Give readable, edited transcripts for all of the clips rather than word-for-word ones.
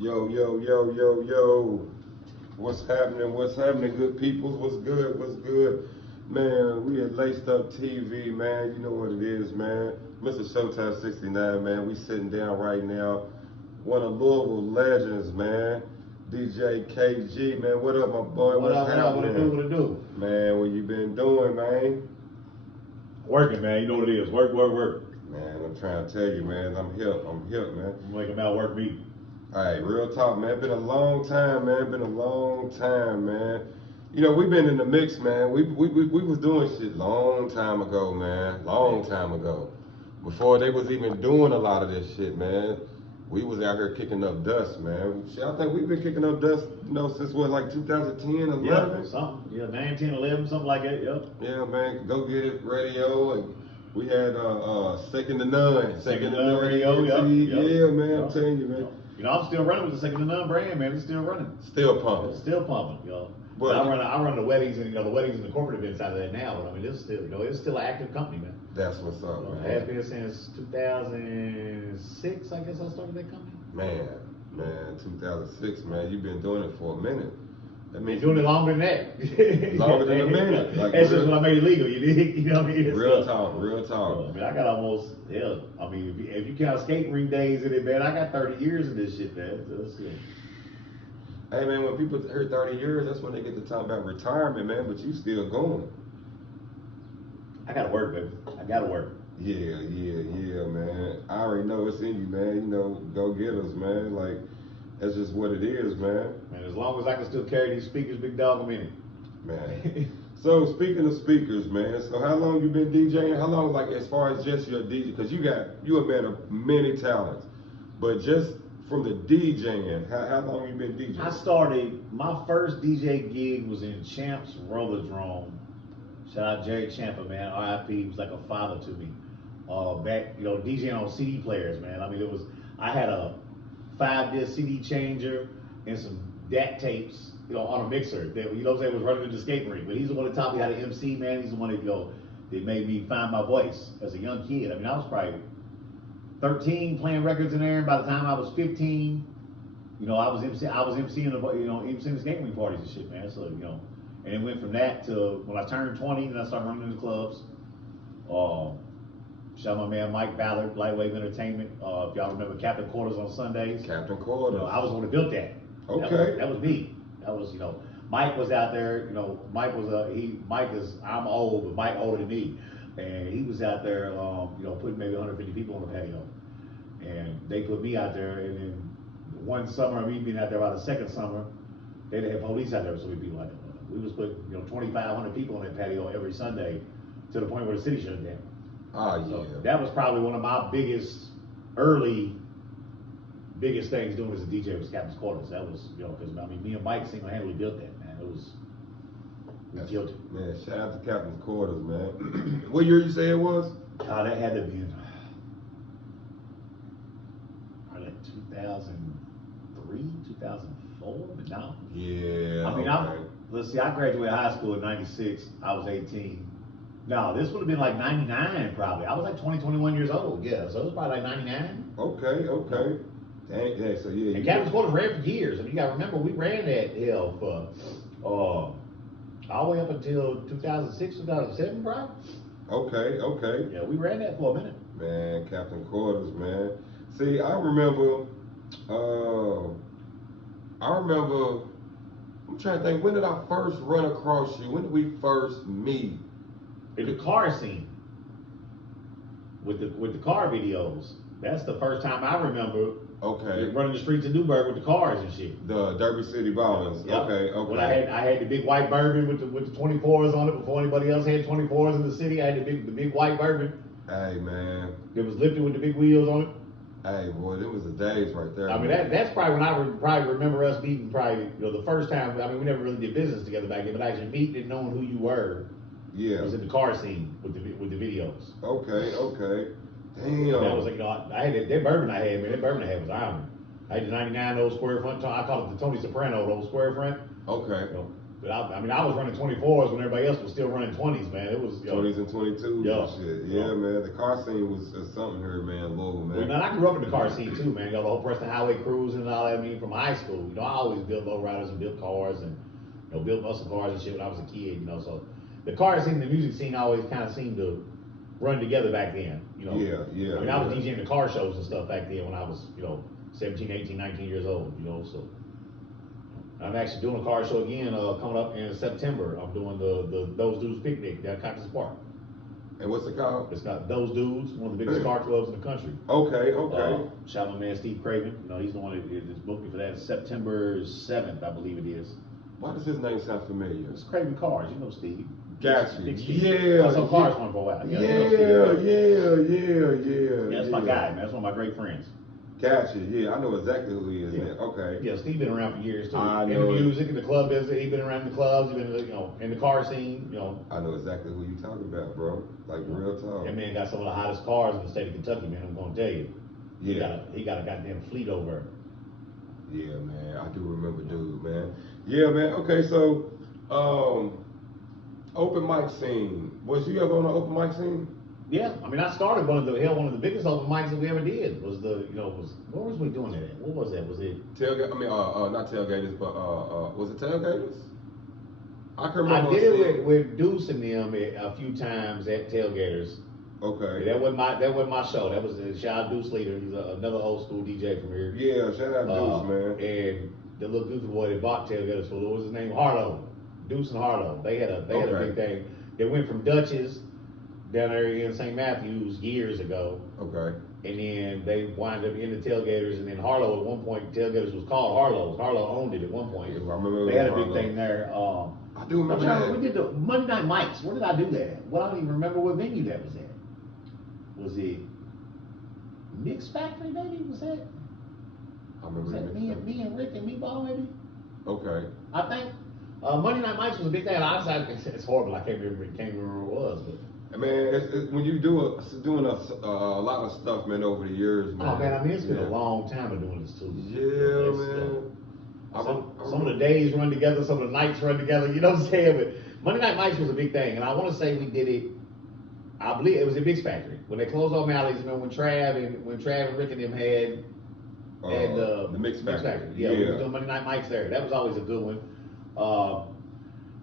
Yo, yo, yo, yo, yo. What's happening? What's happening, good peoples? What's good? What's good? Man, we at Laced Up TV, man. You know what it is, man. Mr. Showtime 69, man. We sitting down right now. One of Louisville legends, man. DJ KGee, man. What up, my boy? What What's up, happening? what it do? Man, what you been doing, man? Working, man. You know what it is. Work. Man, I'm trying to tell you, man. I'm hip, man. I'm making them outwork me. All right, real talk, man. Been a long time, man. Been a long time, man. You know, we've been in the mix, man. We was doing shit long time ago, man. Long time ago. Before they was even doing a lot of this shit, man. We was out here kicking up dust, man. Shit, I think we've been kicking up dust, you know, since what, like 2010, 11? Yeah, something. Yeah, 9, 10, 11, something like that. Yep. Yeah, man. Go Get It radio, and we had Second to None. Second to None radio, yep. Yeah, man. I'm telling you, man. Yep. You know, I'm still running with the Second to None brand, man. It's still running. Still pumping. It's still pumping, you know. But I run the weddings and the weddings and the corporate events out of that now. But I mean, it's still, it's still an active company, man. That's what's up, man. It has been since 2006, I guess I started that company. Man, 2006, man. You've been doing it for a minute. That means doing it longer than that. Longer than a minute. Like, that's just when I made it legal. You know what I mean? Real talk. I mean, I got almost, I mean, if you count skate ring days in it, man, I got 30 years in this shit, man. So, hey, man, when people hear 30 years, that's when they get to talk about retirement, man, but you still going. I gotta work, baby. I gotta work. Yeah, man. I already know it's in you, man. You know, go get us, man. Like, that's just what it is, man. Man, as long as I can still carry these speakers, big dog, I'm in it. Man. So, speaking of speakers, man, so how long you been DJing? How long, like, as far as just your DJ? Because you a man of many talents. But just from the DJing, how long you been DJing? I started, my first DJ gig was in Champs Rollerdrome. Shout out Jerry Champa, man. RIP, he was like a father to me. Back, DJing on CD players, man. I mean, I had a 5-disc CD changer and some DAT tapes, on a mixer that, was running in the skate rink. But he's the one that taught me how to MC, man. He's the one that made me find my voice as a young kid. I mean, I was probably 13 playing records in there, and by the time I was 15, I was MCing MCing the skate rink parties and shit, man. So, and it went from that to when I turned 20, and I started running in the clubs. Shout out my man Mike Ballard, Lightwave Entertainment. If y'all remember Captain Quarters on Sundays. Captain Quarters. I was the one that built that. Okay. That was me. That was, Mike was out there, Mike is, I'm old, but Mike older than me. And he was out there, putting maybe 150 people on the patio. And they put me out there, and then one summer, me being out there about the second summer, they had police out there with so many people out there. We was putting, 2,500 people on that patio every Sunday to the point where the city shut down. So that was probably one of my biggest things doing as a DJ was Captain's Quarters. That was, because me and Mike single-handedly built that, man. We killed it. Man, shout out to Captain's Quarters, man. What year you say it was? That had to be in probably like 2003, 2004, but now. Yeah. I mean, let's see, I graduated high school in 96. I was 18. No, this would have been like 99 probably. I was like 20, 21 years old. Yeah, so it was probably like 99. Okay. Dang, so yeah. And Captain's Quarters ran for years. I mean, you gotta remember, we ran that hell for all the way up until 2006, 2007 probably. Okay. Yeah, we ran that for a minute. Man, Captain Quarters, man. See, I remember, I'm trying to think, when did I first run across you? When did we first meet? In the car scene. With the car videos. That's the first time I remember. Okay. Running the streets of Newburgh with the cars and shit. The Derby City Ballers. Yep. Okay. When I had the big white Bourbon with the 24s on it before anybody else had 24s in the city. I had the big white Bourbon. Hey, man. It was lifted with the big wheels on it. Hey, boy, them was the days right there. I mean, that's probably when I probably remember us meeting. Probably the first time. I mean, we never really did business together back then, but actually meeting and knowing who you were. Yeah. It was in the car scene with the videos. Okay. Damn. That was like, I had that Bourbon I had, man. That Bourbon I had was iron. I had the 99 old square front. I call it the Tony Soprano old square front. Okay. But I mean, I was running 24s when everybody else was still running 20s, man. It was 20s and 22s yo, and shit. Yeah, man. The car scene was something here, man. Louisville, man. Well, man, I grew up in the car scene too, man. You know, the whole Preston Highway cruise and all that. I mean, from high school, you know, I always built lowriders and built cars and, you know, built muscle cars and shit when I was a kid, you know. So the car scene, the music scene always kind of seemed to run together back then, you know. Yeah. I mean, I was DJing the car shows and stuff back then when I was, you know, 17, 18, 19 years old, you know. So I'm actually doing a car show again coming up in September. I'm doing the Those Dudes Picnic down Cactus Park. And what's it called? It's got Those Dudes, one of the biggest car clubs in the country. Okay. Shout out my man Steve Craven. You know, he's the one that's booked me for that. September 7th, I believe it is. Why does his name sound familiar? It's Craven Cars, you know Steve. Gotcha. Big Steve. Yeah. I sold cars for him for a while. Yeah. That's my guy, man. That's one of my great friends. Gotcha. Yeah, I know exactly who he is. Yeah. Man. Okay. Yeah, Steve been around for years too. I In know the it. music, in the club business, he's been around the clubs, he's been, you know, in the car scene, you know. I know exactly who you talking about, bro. Like real talk. That man got some of the hottest cars in the state of Kentucky, man. I'm gonna tell you. Yeah. He got a goddamn fleet over. Yeah, man. I do remember, dude, man. Yeah, man. Okay, so, open mic scene. Was you ever on an open mic scene? Yeah, I mean, I started one of the biggest open mics that we ever did was where was we doing it at? What was that? Was it Tailgate? I mean, not tailgaters, but was it tailgaters? I can remember. I did it with Deuce and them a few times at tailgaters. Okay. That wasn't my show. That was shout out Deuce Leader. He's another old school DJ from here. Yeah, shout out Deuce, man. And the little goofy boy that bought tailgaters for what was his name? Harlow. Deuce and Harlow. They had a big thing. They went from Dutch's down there in St. Matthews years ago. Okay. And then they wind up in the tailgaters, and then Harlow at one point, tailgaters was called Harlow's. Harlow owned it at one point. Yeah, I remember they had a big Harlow. thing there. I do remember that. We did the Monday Night Mics. Where did I do that at? Well, I don't even remember what venue that was at. Was it Mix Factory, maybe? Was that? I remember Was that me and Rick and Meatball, maybe? Okay. I think Monday Night Mics was a big thing. And honestly, it's horrible. I can't remember what it was, but. Man, it's when you doing a lot of stuff, man, over the years, man. Oh man, I mean it's been a long time of doing this too. Yeah, man. Some of the days run together, some of the nights run together. You know what I'm saying? But Monday Night Mics was a big thing, and I want to say we did it. I believe it was at Mix Factory when they closed off Mally's. Man, when Trav and Rick and them had the Mix Factory. Yeah, we were doing Monday Night Mics there. That was always a good one.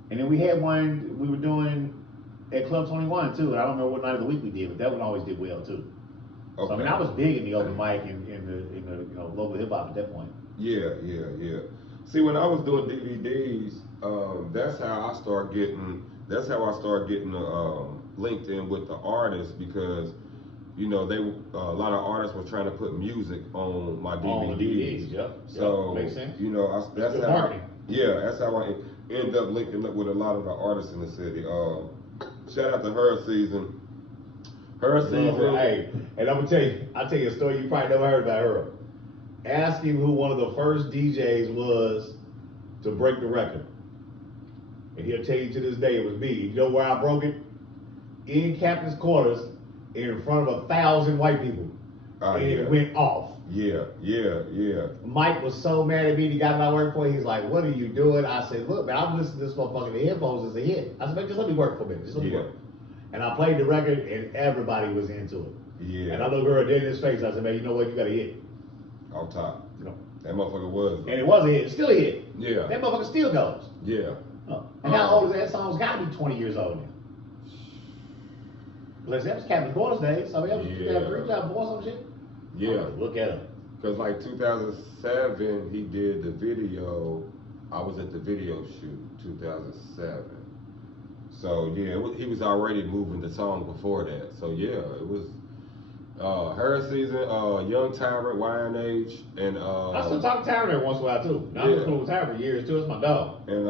And then we had one we were doing at Club 21 too. I don't remember what night of the week we did, but that one always did well too. Okay. So I mean, I was big in the open mic in the you know local hip hop at that point. Yeah. See, when I was doing DVDs, that's how I started getting linked in with the artists because, you know, a lot of artists were trying to put music on my DVDs. On the DVDs, yep. So makes sense. you know, that's how. marketing. That's how I end up linking up with a lot of the artists in the city. Shout out to Her Season. Hey, and I'll tell you a story you probably never heard about her. Ask him who one of the first DJs was to break the record. And he'll tell you to this day it was me. You know where I broke it? In Captain's Quarters in front of 1,000 white people. And it went off. Yeah. Mike was so mad at me. He got my work for. He's like, "What are you doing?" I said, "Look, man, I'm listening to this motherfucker. The headphones is a hit." I said, "Man, just let me work for a minute. Just let me work." And I played the record, and everybody was into it. Yeah. And I looked her dead in his face. I said, "Man, you know what? You got a hit." On top. You know. That motherfucker was. And it was a hit. It's still a hit. Yeah. That motherfucker still goes. Yeah. And how old is that song's got to be 20 years old now. That was Captain Quarters days. So that was 2003, 2004, some shit. Yeah. Look at him. Because like 2007, he did the video. I was at the video shoot 2007. So yeah, he was already moving the song before that. So yeah, it was Her Season, Young Tyrant, YNH, and I still talk to Tyrant every once in a while too. Now I've been cool with Tyrant for years too. It's my dog. And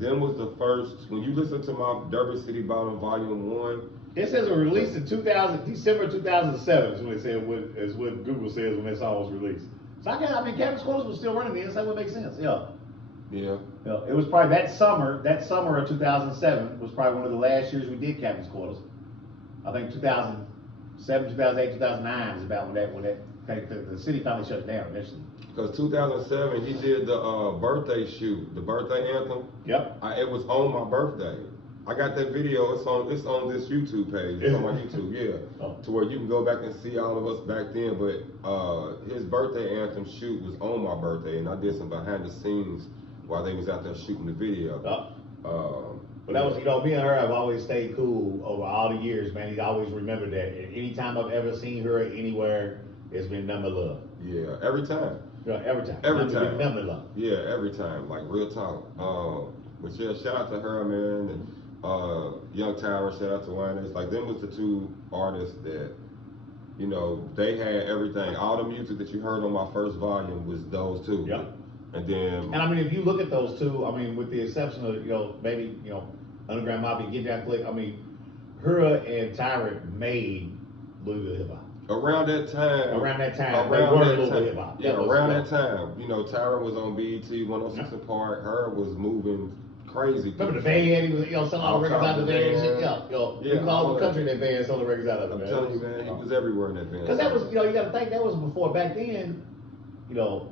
then was the first when you listen to my Derby City Bottom Volume 1. It says it was released in December 2007 is when it said is what Google says when that song was released. So I mean, Captain's Quarters was still running then, so that would make sense. Yeah. It was probably that summer of 2007 was probably one of the last years we did Captain's Quarters. I think 2007, 2008, 2009 is about when The city finally shut it down eventually. Because 2007, he did the birthday shoot, the birthday anthem. Yep. It was on my birthday. I got that video. It's on this YouTube page. It's on my YouTube. Yeah. Oh. To where you can go back and see all of us back then. But his birthday anthem shoot was on my birthday, and I did some behind the scenes while they was out there shooting the video. But that was, you know, me and her have always stayed cool over all the years, man. He's always remembered that. And anytime I've ever seen her anywhere, it's been nothing but love. Yeah, every time. Yeah, every time. Every time. Nothing but love. Yeah, every time. Like real talk. But yeah, shout out to her, man, and Young Tower. Shout out to Wayne. Like them was the two artists that, you know, they had everything. All the music that you heard on my first volume was those two. Yep. And then. And I mean, if you look at those two, I mean, with the exception of, you know, maybe, you know, Underground Mafia, Get Down Click, I mean, her and Tyrant made Louisville hip hop. Around that time. Around that time. Hip hop. Yeah, around that time. You know, Tyrant was on BET 106 and Park. Her was moving crazy. Remember the van? He was, you know, selling all the records out of the van and shit. He was all over the country in that van selling the records out of the van. I'm telling you, man, he was everywhere in that van. Because that was, you know, you got to think that was before. Back then, you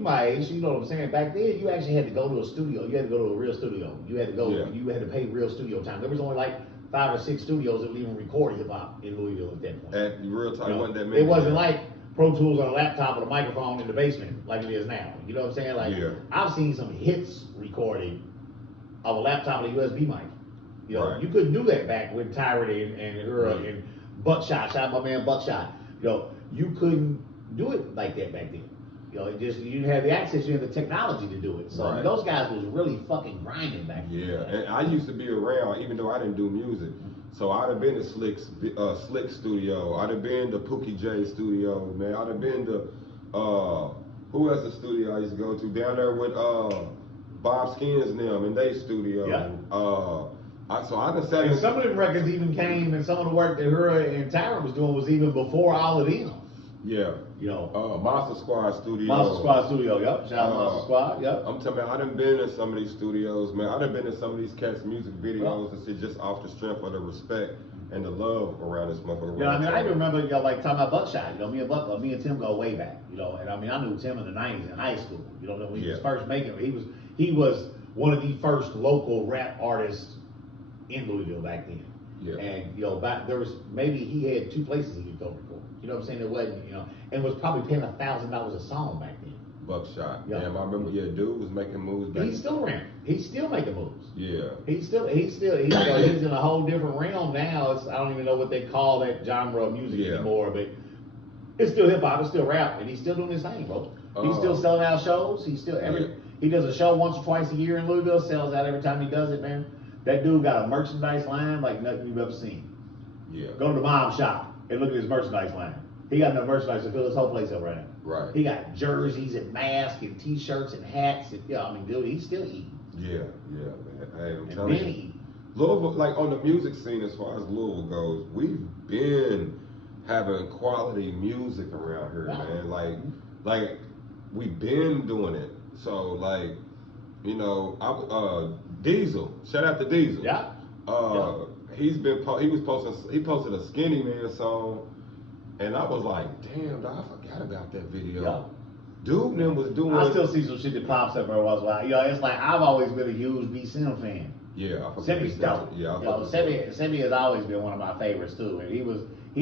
my age, you know what I'm saying? Back then, you actually had to go to a studio. You had to go to a real studio. You had to go. Yeah. You had to pay real studio time. There was only like 5 or 6 studios that would even record hip hop in Louisville at that point. At real time, wasn't that many. It wasn't like Pro Tools on a laptop with a microphone in the basement like it is now. You know what I'm saying? Like I've seen some hits recorded of a laptop and a USB mic. You know, you couldn't do that back with Tyrant and her and Buckshot. Shout out my man Buckshot. You know, you couldn't do it like that back then. You know, you didn't have the access, you had the technology to do it. So those guys was really fucking grinding back then. Yeah, and I used to be around, even though I didn't do music. So I'd have been to Slick Studio. I'd have been to Pookie J Studio, man. I'd have been to, who else the studio I used to go to? Down there with Bob Skins and them in their studio. Yeah. So I done sat and some of them records even came, and some of the work that her and Tyra was doing was even before all of them. Yeah. You know. Monster Squad Studio. Monster Squad Studio, yep. Shout out Monster Squad, yep. I'm telling you, I done been in some of these studios, man. I done been in some of these cats' music videos and shit just off the strength of the respect and the love around this motherfucker. Yeah, I mean, I remember, you know, like talking about Buckshot. You know, me and Tim go way back. You know, and I mean, I knew Tim in the '90s in high school. You know, when he was first making it, he was one of the first local rap artists in Louisville back then. Yeah. And you know, there was maybe he had 2 places he could go record. You know what I'm saying? It wasn't, you know, and was probably paying $1,000 a song back then. Buckshot. Yeah. Damn, I remember. Yeah, dude was making moves back. He's still around. He's still making moves. Yeah. He's in a whole different realm now. I don't even know what they call that genre of music anymore, but it's still hip hop. It's still rap, and he's still doing his thing, bro. He's still selling out shows. He's still he does a show once or twice a year in Louisville. Sells out every time he does it, man. That dude got a merchandise line like nothing you've ever seen. Yeah. Go to the mom shop and look at his merchandise line. He got enough merchandise to fill his whole place up right now. Right. He got jerseys and masks and T-shirts and hats. And, I mean, dude, he's still eating. Yeah, man. Hey, I'm and telling you. Louisville, like on the music scene, as far as Louisville goes, we've been having quality music around here, man. Like we've been doing it. So like, you know, Diesel. Shout out to Diesel. Yeah. He posted a Skinny Man song, and I was like, damn, dog, I forgot about that video. Yeah. Dude, them was doing. I still see some shit that pops up every once in a while. You know, it's like I've always been a huge B Sim fan. Yeah, I forgot. Semi's dope. Yeah, Semi has always been one of my favorites too, and he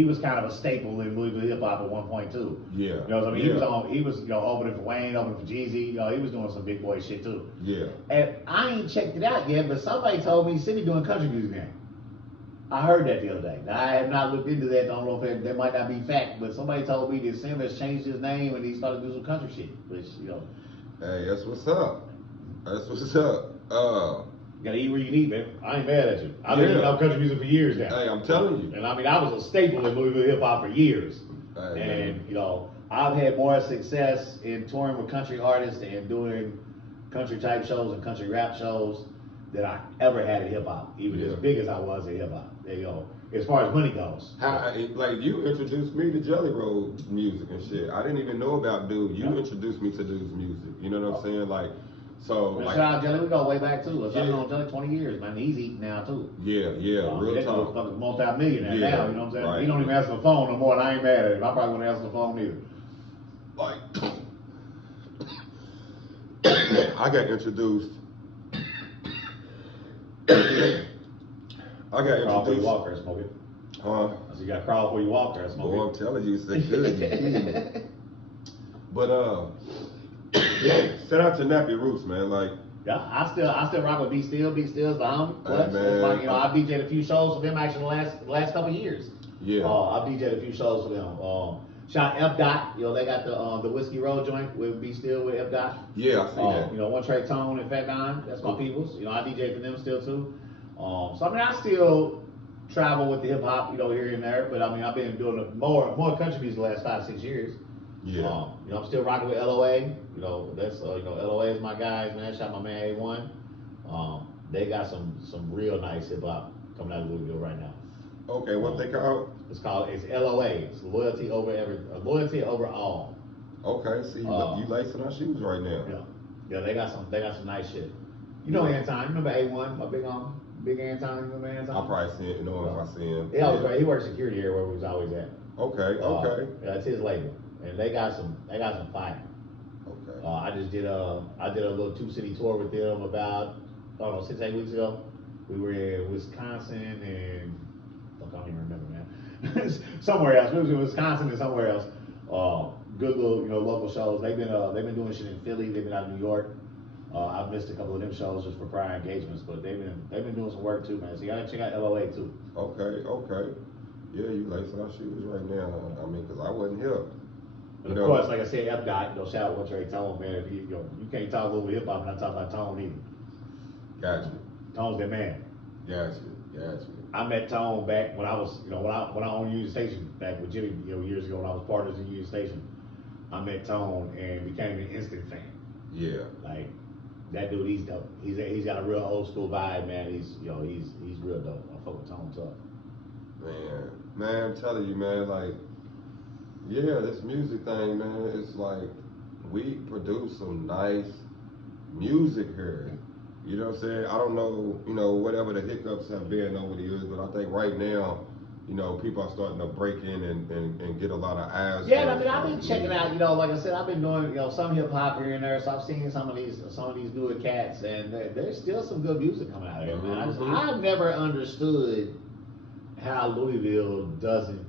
was kind of a staple in Louisville hip hop at one point too. Yeah. You know what I mean? He was you know, opening for Wayne, opening for Jeezy. You know, he was doing some big boy shit too. Yeah. And I ain't checked it out yet, but somebody told me Semi doing country music now. I heard that the other day. Now, I have not looked into that. I don't know if that might not be fact, but somebody told me that Sim has changed his name and he started doing some country shit. Which, you know. Hey, that's what's up. That's what's up. You gotta eat where you can eat, man. I ain't mad at you. I've been eating country music for years now. Hey, I'm telling you. And I mean, I was a staple in Louisville hip hop for years. Hey, and, man. you know, I've had more success in touring with country artists and doing country type shows and country rap shows than I ever had in hip hop, even as big as I was in hip hop. There you go. As far as money goes. Like you introduced me to Jelly Roll music and shit. I didn't even know about Dude. You introduced me to Dude's music. You know what I'm saying? Like So Man, like, shout out Jelly, we go way back too. I've Yeah. known Jelly 20 years, man. He's eating now too. yeah, real That talk. dude's fucking multi-millionaire Yeah, now, you know what I'm saying? right. He don't even answer the phone no more, and I ain't mad at him. I probably wouldn't answer the phone either. Like, I got introduced. Crawl before you walk there, smoke it. Huh? So you got to crawl before you walk there, smoke Boy, it. I'm telling you, it's good. You feel me? But shout out to Nappy Roots, man. Like, Yeah, I still rock with Be Still. Be Still's the homie. Clutch. man. It's like, you know, I DJ'd a few shows for them actually the last couple of years. yeah. I've DJ'd a few shows for them. Shout out F Dot. You know, they got the Whiskey Road joint with Be Still with F Dot. Yeah, I see that. You know, One Trey Tone and Fat Nine. That's my peoples. You know, I DJ for them still too. So I mean, I still travel with the hip hop, you know, here and there. But I mean, I've been doing more country music the last 5-6 years. Yeah. You know, I'm still rocking with LOA. You know, that's you know, LOA is my guys, man. Shout my man A1. They got some real nice hip hop coming out of Louisville right now. Okay, what they call? It's LOA. It's loyalty over all. Okay, see, you lacing our shoes right now. Yeah, they got some nice shit. You know Anton, you remember A1, my big Anton, you remember Anton? I'll probably see it, if I see him. He works security here where we was always at. Okay. Yeah, it's his label. And they got some fire. Okay. I did a little 2-city tour with them about 6-8 weeks ago. We were in Wisconsin and I don't even remember, man. Somewhere else. We was in Wisconsin and somewhere else. Good little, you know, local shows. They've been doing shit in Philly. They've been out in New York. I've missed a couple of them shows just for prior engagements, but they've been doing some work too, man. So you gotta check out LOA too. Okay. Yeah, you lacing our shoes right now. I mean, cause I wasn't here. But of course, like I said, F Dot, you know, shout out One Trey Tone, man. If you can't talk over hip hop and not talk about Tone either. Gotcha. Tone's their man. Gotcha. I met Tone back when I was, you know, when I owned Union Station back with Jimmy, you know, years ago when I was partners in Union Station. I met Tone and became an instant fan. Yeah. Like that dude, he's dope. He's got a real old school vibe, man. He's real dope. I fuck with Tone tough. Man, I'm telling you, man, like, yeah, this music thing, man, it's like we produce some nice music here. You know what I'm saying? I don't know, you know, whatever the hiccups have been over the years, but I think right now, you know, people are starting to break in and get a lot of eyes. Yeah, I mean, I've been checking out, you know, like I said, I've been doing, you know, some hip hop here and there, so I've seen some of these newer cats, and there's still some good music coming out of here, man. I've never understood how Louisville doesn't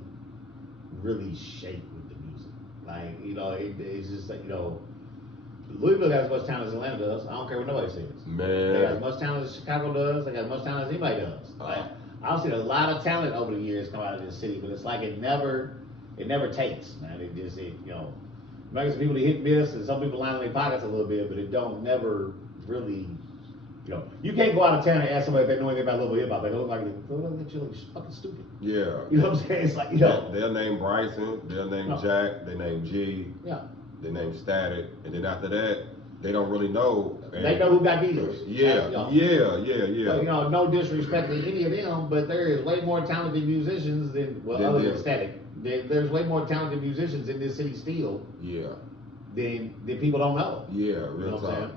really shake with the music. Like, you know, it's just like, you know, Louisville has as much talent as Atlanta does. I don't care what nobody says. Man. They got as much talent as Chicago does. They got as much talent as anybody does. Like, I've seen a lot of talent over the years come out of this city, but it's like it never takes, man. You know, maybe some people that hit miss and some people line in their pockets a little bit, but it don't never really, you know, you can't go out of town and ask somebody if they know anything about local hip hop. They look like you look fucking stupid. Yeah. You know what I'm saying? It's like, you know. They'll name Bryson, they'll name Jack, they name G, they name Static, and then after that, they don't really know. They know who got dealers. Yeah. But, you know, no disrespect to any of them, but there is way more talented musicians than, other than Static. There's way more talented musicians in this city still. Yeah. Than people don't know. Yeah, real you know talk.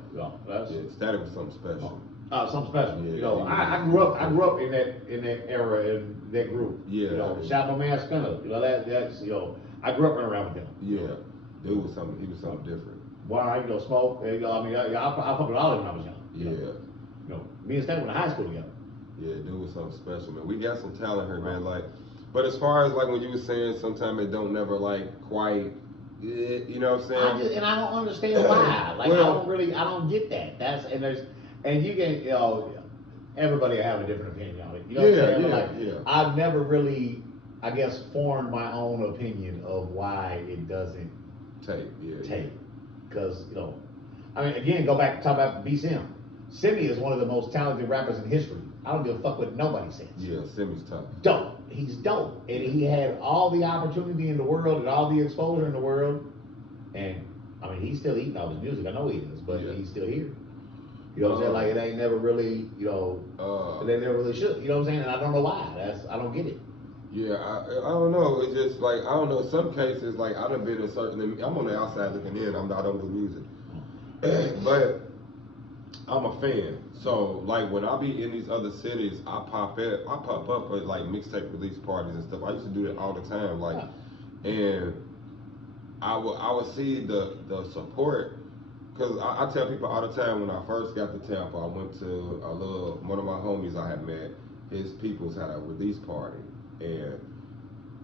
Yeah, Static was something special. Something special. Yeah, you know, I grew up in that era in that group. Yeah. You know, shout out my man Spinner. You know, that's you know, I grew up running around with them. Yeah. He was something different. Why, you know, Smoke, you know, I mean, I fucked with all of them when I was young. Yeah. You know, me and Stan went to high school together. Yeah, dude was something special, man. We got some talent here, man. Like, but as far as like when you were saying, sometimes it don't never like quite, you know what I'm saying? I don't understand why. Like, I don't get that. And you can, you know, everybody have a different opinion on it. You know what I'm saying? I've never really, I guess, formed my own opinion of why it doesn't take. Because, you know, I mean, again, talk about B. Sim. Simmy is one of the most talented rappers in history. I don't give a fuck what nobody says. Yeah, Simmy's tough. Dope. He's dope. And he had all the opportunity in the world and all the exposure in the world. And, I mean, he's still eating all his music. I know he is, but he's still here. You know what I'm saying? Like, it ain't never really, you know, they never really should. You know what I'm saying? And I don't know why. I don't get it. Yeah, I don't know. It's just like, I don't know. Some cases, like, I done been in certain, I'm on the outside looking in. I don't do music. But I'm a fan. So like when I be in these other cities, I pop up at like mixtape release parties and stuff. I used to do that all the time. Like, and I would see the support. Cause I tell people all the time when I first got to Tampa, I went to one of my homies I had met. His peoples had a release party, and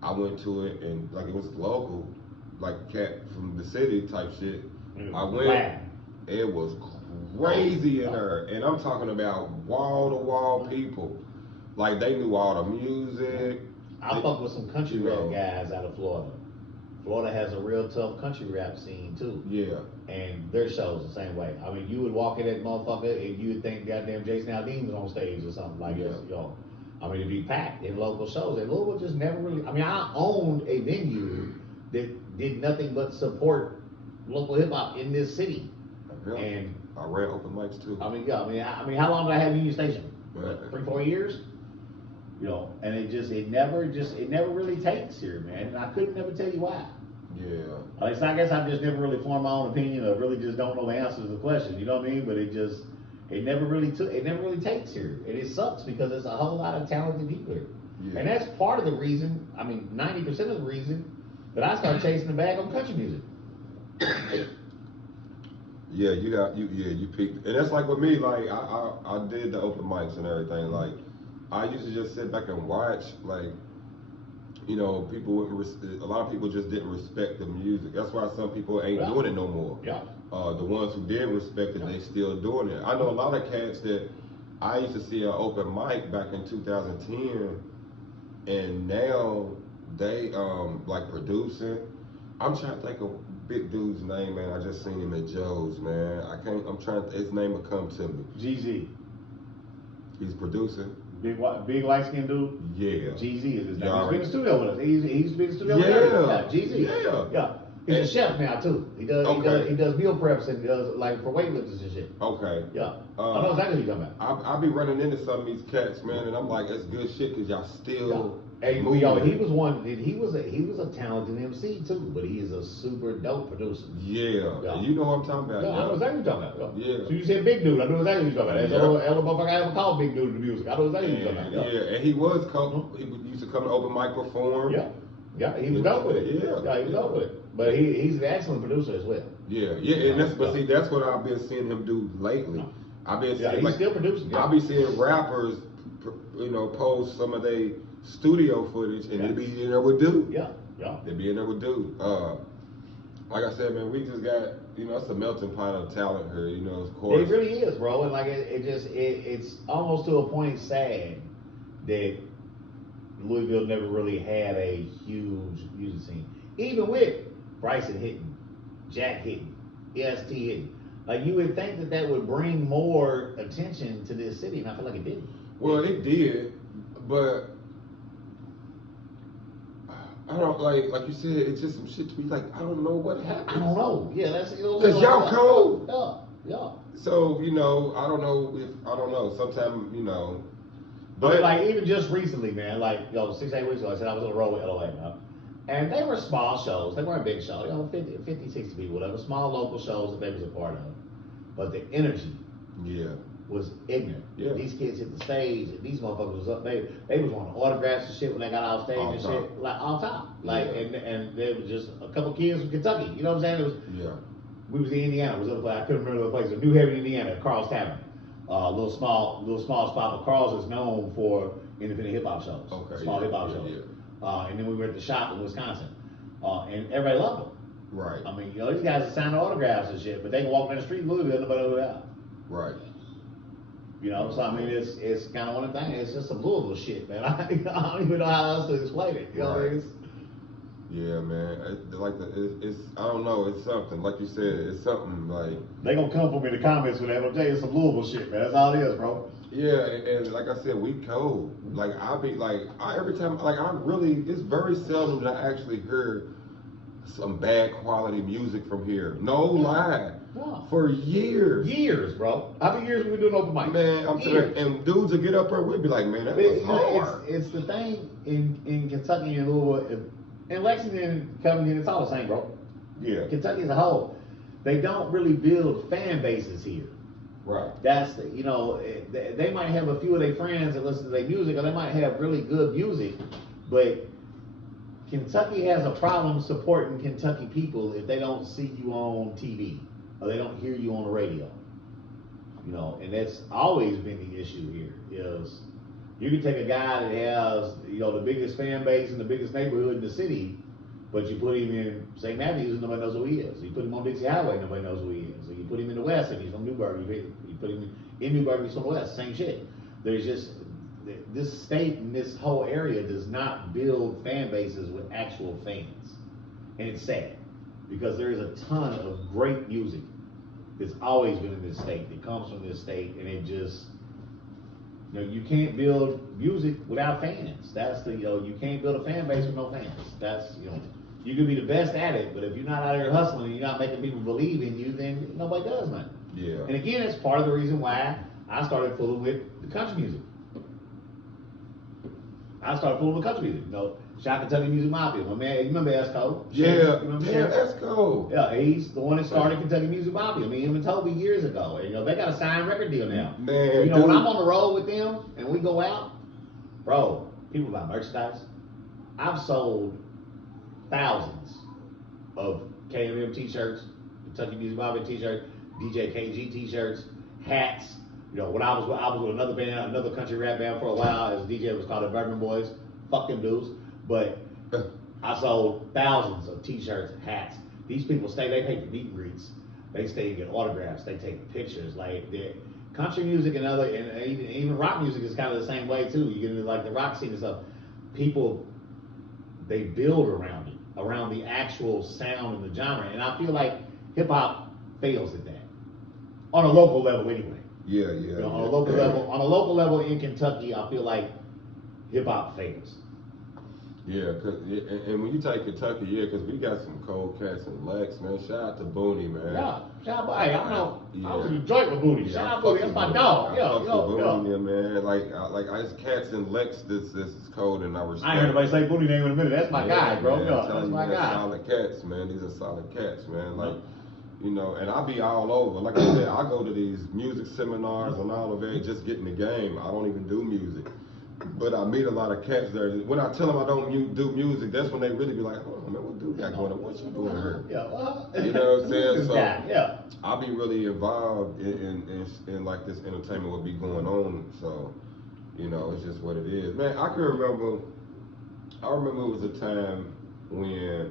I went to it, and like it was local, like cat from the city type shit. I went. Wow. It was crazy in there, and I'm talking about wall to wall people. Like they knew all the music. I fuck with some country rap guys out of Florida. Florida has a real tough country rap scene too. Yeah. And their shows the same way. I mean, you would walk in that motherfucker and you would think goddamn Jason Aldean was on stage or something like this. Yo, I mean, it'd be packed in local shows. And Louisville just never really. I mean, I owned a venue that did nothing but support local hip hop in this city. Really? And I ran open mics too. I mean, yeah. I mean, how long did I have Union Station? 3-4 years. You know, and it never really takes here, man. And I couldn't never tell you why. Yeah. I guess I've just never really formed my own opinion, or really just don't know the answer to the question. You know what I mean? But it never really takes here, and it sucks because there's a whole lot of talented people here. Yeah. And that's part of the reason. I mean, 90% of the reason that I started chasing the bag on country music. Yeah, you peaked, and that's like with me. Like I did the open mics and everything. Like I used to just sit back and watch, like. You know, people wouldn't. A lot of people just didn't respect the music. That's why some people ain't doing it no more. Yeah. The ones who did respect it, they still doing it. I know a lot of cats that I used to see an open mic back in 2010, and now they like producing. I'm trying to think of big dude's name, man. I just seen him at Joe's, man. I'm trying. His name will come to me. KGee. He's producing. Big light skinned dude? Yeah. KGee is his name. He's been in the studio with us. He's been in the studio with us. Yeah, KGee. Yeah. He's a chef now too. He does meal preps and does like for weightlifters and shit. Okay. Yeah. I know exactly what you're talking about. I be running into some of these cats, man, and I'm like, that's good shit because y'all still. Hey, yo, he was a talented MC too, but he is a super dope producer. Yeah. You know what I'm talking about. Yeah, I know exactly what you're talking about. Yeah. So you said big dude, I know exactly what you're talking about. That's the only motherfucker I ever called big dude in the music. I know exactly what you're talking about. Yeah, and he used to come to open mic perform. Yeah, he was dope with it. Yeah, he was dope with it. But he's an excellent producer as well. Yeah, and that's what I've been seeing him do lately. I've been seeing he's still producing. I'll be seeing rappers, post some of their studio footage, and they be in there with dude. Yeah. They be in there with dude. Like I said, man, we just got, it's a melting pot of talent here. Of course. It really is, bro. And like it's almost to a point sad that Louisville never really had a huge music scene, even with Bryson hitting, Jack hitting, EST hitting. Like you would think that would bring more attention to this city, and I feel like it didn't. Well, it did, but I don't like you said. It's just some shit to be like. I don't know what happened. I don't know. Yeah, that's because y'all cold. Yeah. So I don't know. Sometimes But like even just recently, man, 6-8 weeks ago, I said I was on the road with LA, and they were small shows. They weren't big shows. 50, 60 people, whatever. Small local shows that they was a part of. But the energy, was ignorant. Yeah. These kids hit the stage, and these motherfuckers was up. They was wanting autographs and shit when they got off stage and shit, like all top. And there was just a couple kids from Kentucky. You know what I'm saying? We was in Indiana. Was other place. I couldn't remember the place. New Haven, Indiana, Carl's Tavern. Little small spot, but Carl's is known for independent hip hop shows. Okay. Small hip hop shows. And then we were at the shop in Wisconsin, and everybody loved them. Right. I mean, these guys are signing autographs and shit, but they can walk down the street in Louisville, nobody over there. Right. So I mean, it's kind of one of the things. It's just some Louisville shit, man. I don't even know how else to explain it. You know what I mean? Yeah, man. It's I don't know. It's something like you said. It's something like they gonna come for me in the comments with that. I'm telling you, some Louisville shit, man. That's all it is, bro. Yeah, and like I said, we cold. Like every time, it's very seldom that I actually hear some bad quality music from here. No lie. No. For years. Years, bro. How many years have we been doing open mic? Man, I'm telling you, and dudes will get up there, we'll be like, man, that was hard. It's the thing in Kentucky and Louisville, in Lexington, Covington, it's all the same, bro. Yeah. Kentucky as a whole, they don't really build fan bases here. Right. That's the, they might have a few of their friends that listen to their music, or they might have really good music, but Kentucky has a problem supporting Kentucky people if they don't see you on TV or they don't hear you on the radio. And that's always been the issue here. Is you can take a guy that has the biggest fan base in the biggest neighborhood in the city, but you put him in St. Matthews and nobody knows who he is. You put him on Dixie Highway, nobody knows who he is. So you put him in the West and he's from Newburgh. You put him in Newburgh, he's from the West. Same shit. There's just this state and this whole area does not build fan bases with actual fans, and it's sad because there is a ton of great music that's always been in this state that comes from this state, and it just you can't build music without fans. That's the you can't build a fan base with no fans. That's you can be the best at it, but if you're not out there hustling and you're not making people believe in you, then nobody does nothing. Yeah. And again, it's part of the reason why I started fooling with the country music. I started fooling with country music. Shout Kentucky Music Mafia. My man, you remember Esco? Yeah, Esco. Yeah, he's the one that started Kentucky Music Mafia. Him and Toby years ago. And they got a signed record deal now. Man, when I'm on the road with them and we go out, bro, people buy merchandise. I've sold thousands of KMM t-shirts, Kentucky Music Mafia t-shirts, DJ KGee t-shirts, hats. When I was with another band, another country rap band for a while, as a DJ, it was called the Bourbon Boys. Fuck them dudes. But I sold thousands of t-shirts, hats. These people they pay for meet and greets. They stay and get autographs. They take pictures. Like country music and even rock music is kind of the same way too. You get into like the rock scene and stuff. People, they build around it, around the actual sound and the genre. And I feel like hip hop fails at that. On a local level anyway. Yeah. On a local level in Kentucky, I feel like hip hop fails. Yeah, and when you take Kentucky, because we got some cold cats and Lex, man. Shout out to Booney, man. Yeah, shout out. Hey, I was in Detroit with Booney. Shout out Booney, that's my dog. Booney, man. Like I just cats and Lex. This is cold, and I respect. I ain't heard nobody say Booney name in a minute. That's my guy, bro. Man, That's my guy. Solid cats, man. These are solid cats, man. Like. And I be all over. Like I said, I go to these music seminars and all of it, just getting the game. I don't even do music. But I meet a lot of cats there. When I tell them I don't do music, that's when they really be like, oh, man, what do you got going on? What you doing here? Yeah, you know what I'm saying? So yeah. I be really involved in like this entertainment what be going on. So, it's just what it is. Man, I remember it was a time when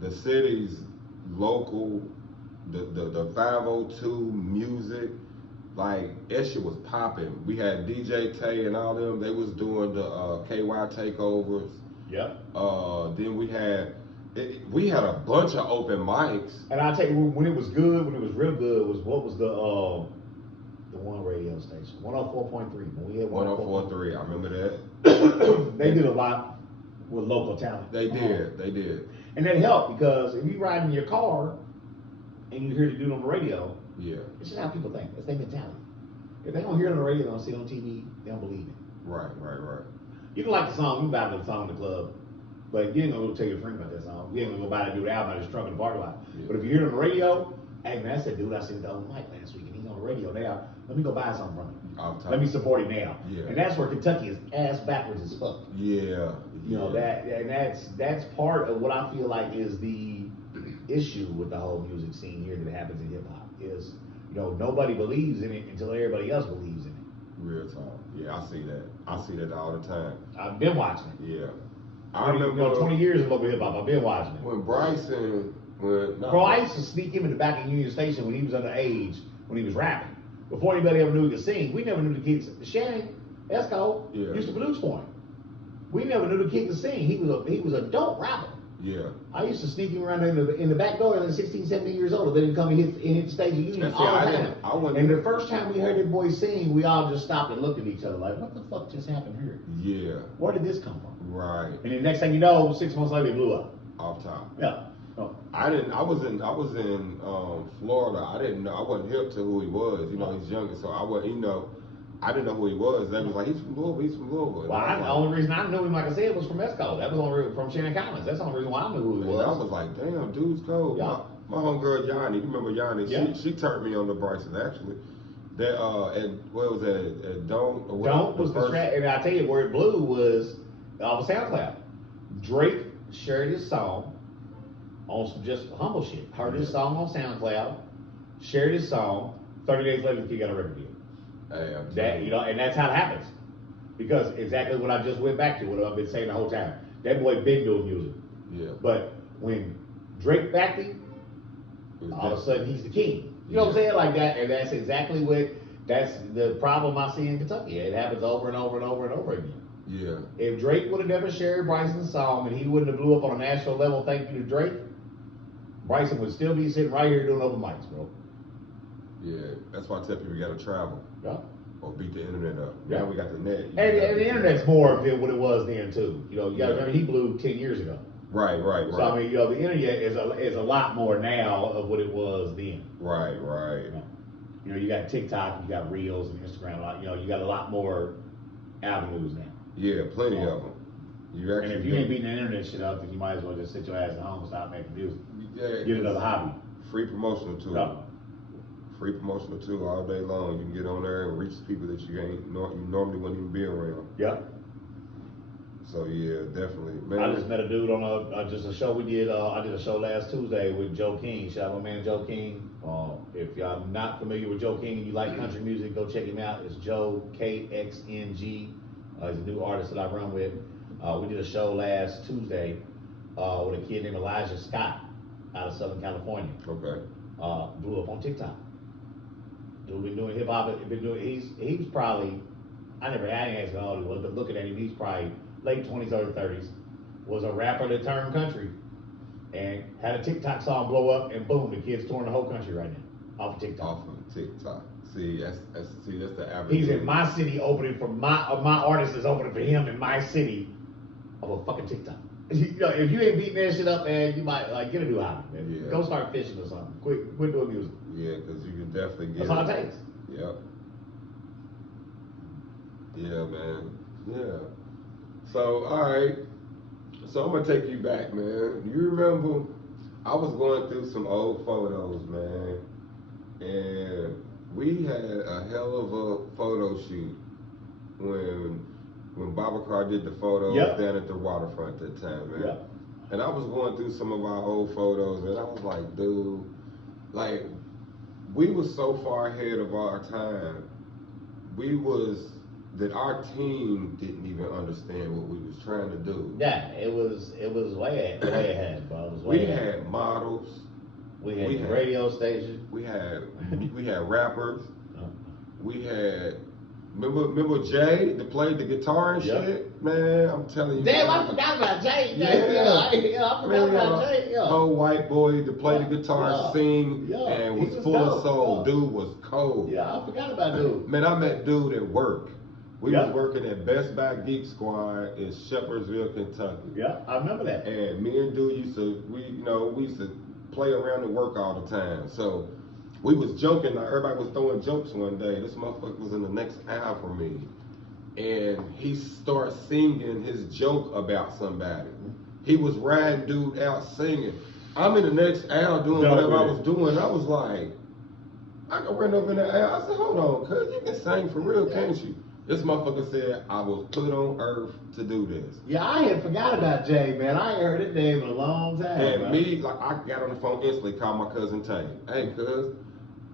the city's local, the 502 music, like that shit was popping. We had DJ Tay and all them. They was doing the KY takeovers. Yep. Then we had a bunch of open mics. And I'll tell you when it was good, when it was real good, was what was the one radio station, 104.3. When we had 104.3, I remember that. They did a lot with local talent. They did. And that helped because if you ride in your car and you hear the dude on the radio, it's just how people think. It's their mentality. If they don't hear it on the radio, they don't see it on TV, they don't believe it. Right. You can like the song, you can buy the song in the club, but you ain't gonna go tell your friend about that song. You ain't gonna go buy a dude album out his trunk in the parking lot. Yeah. But if you hear it on the radio, hey man, that's that dude I seen at the open mic last week and he's on the radio now. Let me go buy something from him. Let me support him now. Yeah. And that's where Kentucky is ass backwards as fuck. Yeah. That's part of what I feel like is the issue with the whole music scene here that happens in hip hop is nobody believes in it until everybody else believes in it. Real talk. Yeah, I see that all the time. I've been watching it. Yeah. I remember 20 years of local hip hop. I've been watching it. When Bryson Bro, I used to sneak him in the back of Union Station when he was underage, when he was rapping. Before anybody ever knew he could sing, we never knew the kid. Shannon Esco used to produce for him. We never knew the kid could sing. He was a dope rapper. Yeah. I used to sneak him around in the back door at 16, 17 years old. Let him come and hit the stage of Union all the time. And the first time we heard that boy sing, we all just stopped and looked at each other like, what the fuck just happened here? Yeah. Where did this come from? Right. And the next thing you know, 6 months later, he blew up. Off top. Yeah. Oh. I was in Florida. I wasn't hip to who he was. He's younger, so I didn't know who he was. They was like, he's from Louisville. Well, the only reason I knew him, like I said, was from Esco. That was only from Shannon Collins. That's the only reason why I knew who he was. I was like, damn, dude's cold. Yeah. My homegirl Yanni, you remember Yanni? Yeah. She turned me on to Bryson actually. That and what was that? At Don't Was the track, and I tell you where it blew was on SoundCloud. Drake shared his song on some just humble shit. Heard his song on SoundCloud, shared his song. 30 days later, the kid got a record deal. Hey, That and that's how it happens. Because exactly what I just went back to, what I've been saying the whole time. That boy been doing music. Yeah. But when Drake backed him, all of a sudden he's the king. You know what I'm saying? Like that, and that's exactly that's the problem I see in Kentucky. It happens over and over and over and over again. Yeah. If Drake would have never shared Bryson's song and he wouldn't have blew up on a national level, thank you to Drake, Bryson would still be sitting right here doing open mics, bro. Yeah, that's why I tell people you gotta travel. Yeah. Or beat the internet up. Yeah. Now we got the net. And the internet's more than what it was then too. You know, you gotta remember he blew 10 years ago. Right. So I mean, you know, the internet is a lot more now of what it was then. Right. You know, you got TikTok, you got Reels and Instagram. You know, you got a lot more avenues now. Yeah, plenty of them. And if you ain't beating the internet shit up, then you might as well just sit your ass at home and stop making music. Yeah, Get another hobby. Free promotional tool. Yeah. Free promotional tool all day long. You can get on there and reach people that you normally wouldn't even be around. Yeah. So yeah, definitely. Man, I just met a dude on a show we did. I did a show last Tuesday with Joe King. Shout out my man Joe King. If y'all not familiar with Joe King and you like country music, go check him out. It's Joe KGee. He's a new artist that I run with. We did a show last Tuesday with a kid named Elijah Scott out of Southern California. Okay. Blew up on TikTok. Dude been doing hip hop. He's probably, I ain't asked how old he was, but looking at him, he's probably late 20s, early 30s. Was a rapper that turned country and had a TikTok song blow up, and boom, the kid's touring the whole country right now off of TikTok. Off of TikTok. See, that's the average. He's in my city opening for my artist is opening for him in my city of a fucking TikTok. You know, if you ain't beating that shit up, man, you might like get a new hobby, man. Yeah. Go start fishing or something. Quit doing music. Yeah, because you can definitely get. That's all it takes. Yep. Yeah, man. Yeah. So, all right. So I'm gonna take you back, man. You remember I was going through some old photos, man, and we had a hell of a photo shoot when Baba Car did the photos down at the waterfront that time, man. Yep. And I was going through some of our old photos, and I was like, dude, like, we was so far ahead of our time. That our team didn't even understand what we was trying to do. Yeah, it was way ahead, bro. It was way We ahead. had models. We had the radio station. We had rappers. We had remember Jay that played the guitar and shit? Man, I'm telling you. Damn, I forgot about Jay. I forgot about Jay. Old white boy that played the guitar, sing, and was full of soul. Dude was cold. Yeah, I forgot about dude. Man, I met dude at work. We was working at Best Buy Geek Squad in Shepherdsville, Kentucky. Yeah, I remember that. And me and dude used to play around at work all the time. So we was joking, like everybody was throwing jokes one day. This motherfucker was in the next aisle from me. And he started singing his joke about somebody. He was riding dude out singing. I'm in the next aisle doing whatever I was doing. I was like, I can run over in the aisle. I said, hold on, cuz you can sing for real, can't you? This motherfucker said, I was put on earth to do this. Yeah, I had forgot about Jay, man. I ain't heard his name in a long time. And bro. me, like, I got on the phone instantly, called my cousin Tay. Hey, cuz,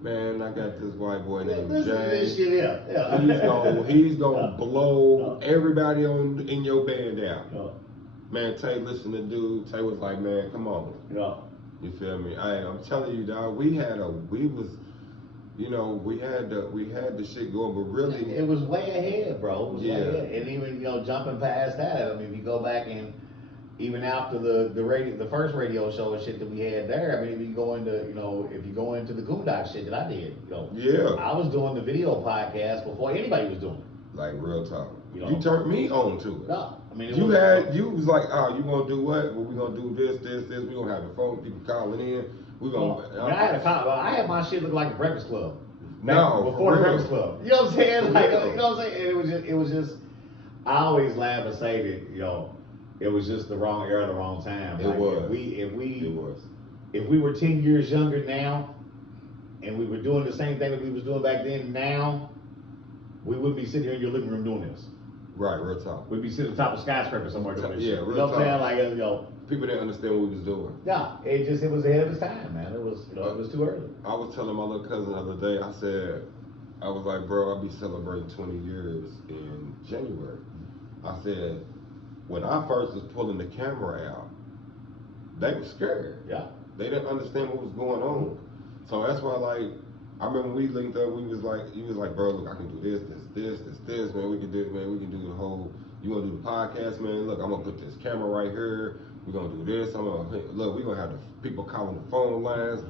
man, I got this white boy named Listen to Jay. this shit here. Yeah. He's gonna blow everybody in your band out. Man, Tay listened to dude. Tay was like, man, come on. Yeah. You feel me? I'm telling you, dog, we had the shit going, but really, it was way ahead, bro. It was way ahead. And even, jumping past that, I mean, if you go back and even after the first radio show and shit that we had there, I mean, if you go into the Goondock shit that I did, I was doing the video podcast before anybody was doing it. Like, real talk. You turned me on to it. No, I mean, you was like, oh, you gonna do what? Well, we gonna do this. We gonna have the phone, people calling in. I had my shit look like a Breakfast Club. No, before the Breakfast Club. You know what I'm saying? Like, you know what I'm saying? And it was just. I always laugh and say that it was just the wrong era, the wrong time. It was. If if we were 10 years younger now, and we were doing the same thing that we was doing back then now, we wouldn't be sitting here in your living room doing this. Right, real talk. We'd be sitting on top of a skyscraper somewhere doing this Yeah, shit. real You know what I'm talk. saying? Like, people didn't understand what we was doing. yeah, it was ahead of its time, man. It was, it was too early. I was telling my little cousin the other day, I was like, bro, I'll be celebrating 20 years in January. I said, when I first was pulling the camera out, they were scared. Yeah. They didn't understand what was going on. So that's why, like, I remember we linked up, he was like, bro, look, I can do this, man, we can do it, man, we can do the whole, you wanna do the podcast, man, look, I'm gonna put this camera right here, we're gonna do this, we're gonna have the people calling the phone lines.